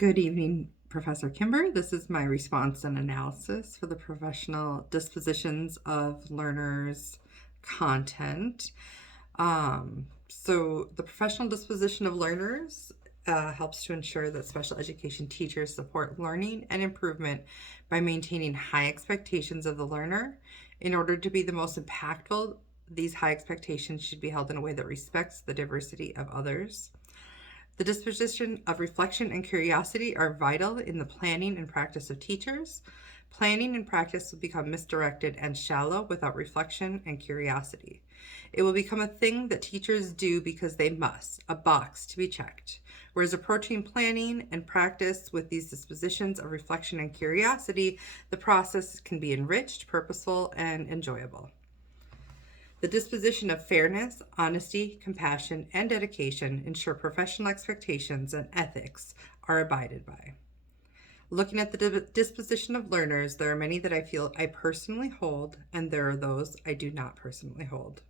Good evening, Professor Kimber. This is my response and analysis for the professional dispositions of learners' content. So the professional disposition of learners helps to ensure that special education teachers support learning and improvement by maintaining high expectations of the learner. In order to be the most impactful, these high expectations should be held in a way that respects the diversity of others. The disposition of reflection and curiosity are vital in the planning and practice of teachers. Planning and practice will become misdirected and shallow without reflection and curiosity. It will become a thing that teachers do because they must, a box to be checked. Whereas approaching planning and practice with these dispositions of reflection and curiosity, the process can be enriched, purposeful, and enjoyable. The disposition of fairness, honesty, compassion, and dedication ensure professional expectations and ethics are abided by. Looking at the disposition of learners, there are many that I feel I personally hold, and there are those I do not personally hold.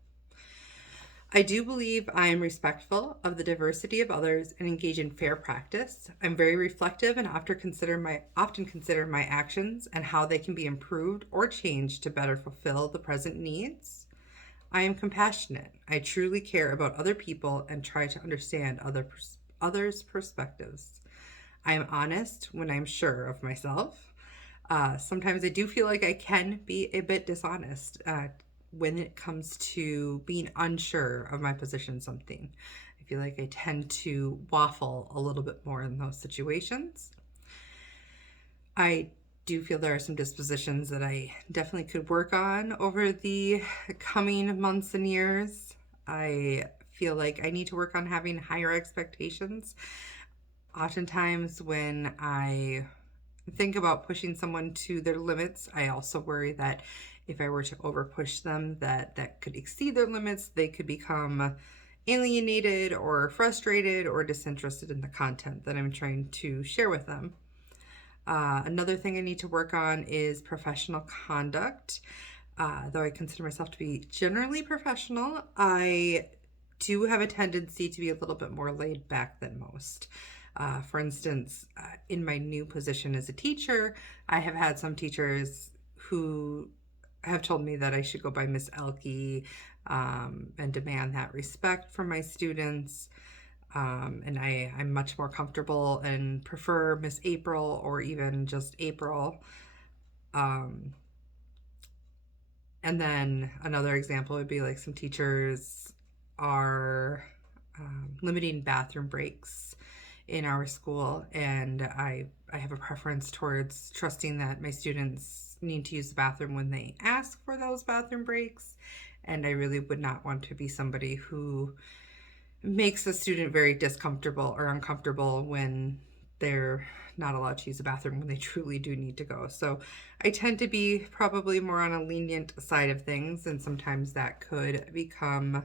I do believe I am respectful of the diversity of others and engage in fair practice. I'm very reflective and often consider my actions and how they can be improved or changed to better fulfill the present needs. I am compassionate. I truly care about other people and try to understand others' perspectives. I am honest when I'm sure of myself. Sometimes I do feel like I can be a bit dishonest when it comes to being unsure of my position in something. I feel like I tend to waffle a little bit more in those situations. I do feel there are some dispositions that I definitely could work on over the coming months and years. I feel like I need to work on having higher expectations. Oftentimes, when I think about pushing someone to their limits, I also worry that if I were to over push them, that could exceed their limits. They could become alienated or frustrated or disinterested in the content that I'm trying to share with them. Another thing I need to work on is professional conduct. Though I consider myself to be generally professional, I do have a tendency to be a little bit more laid back than most. For instance, in my new position as a teacher, I have had some teachers who have told me that I should go by Miss Elke and demand that respect from my students. And I'm much more comfortable and prefer Miss April or even just April. And then another example would be like some teachers are limiting bathroom breaks in our school, and I have a preference towards trusting that my students need to use the bathroom when they ask for those bathroom breaks, and I really would not want to be somebody who makes a student very discomfortable or uncomfortable when they're not allowed to use the bathroom when they truly do need to go. So I tend to be probably more on a lenient side of things, and sometimes that could come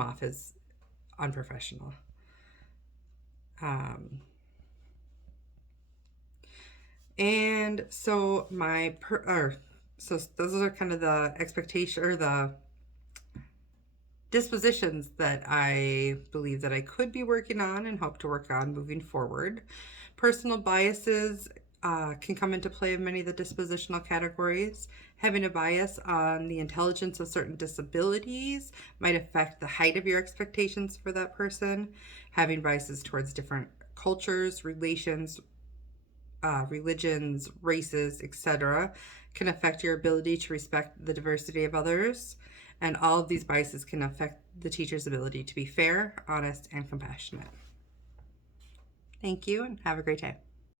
off as unprofessional. And so so those are kind of the expectation or the dispositions that I believe that I could be working on and hope to work on moving forward. Personal biases can come into play in many of the dispositional categories. Having a bias on the intelligence of certain disabilities might affect the height of your expectations for that person. Having biases towards different cultures, religions, races, etc., can affect your ability to respect the diversity of others. And all of these biases can affect the teacher's ability to be fair, honest, and compassionate. Thank you, and have a great day.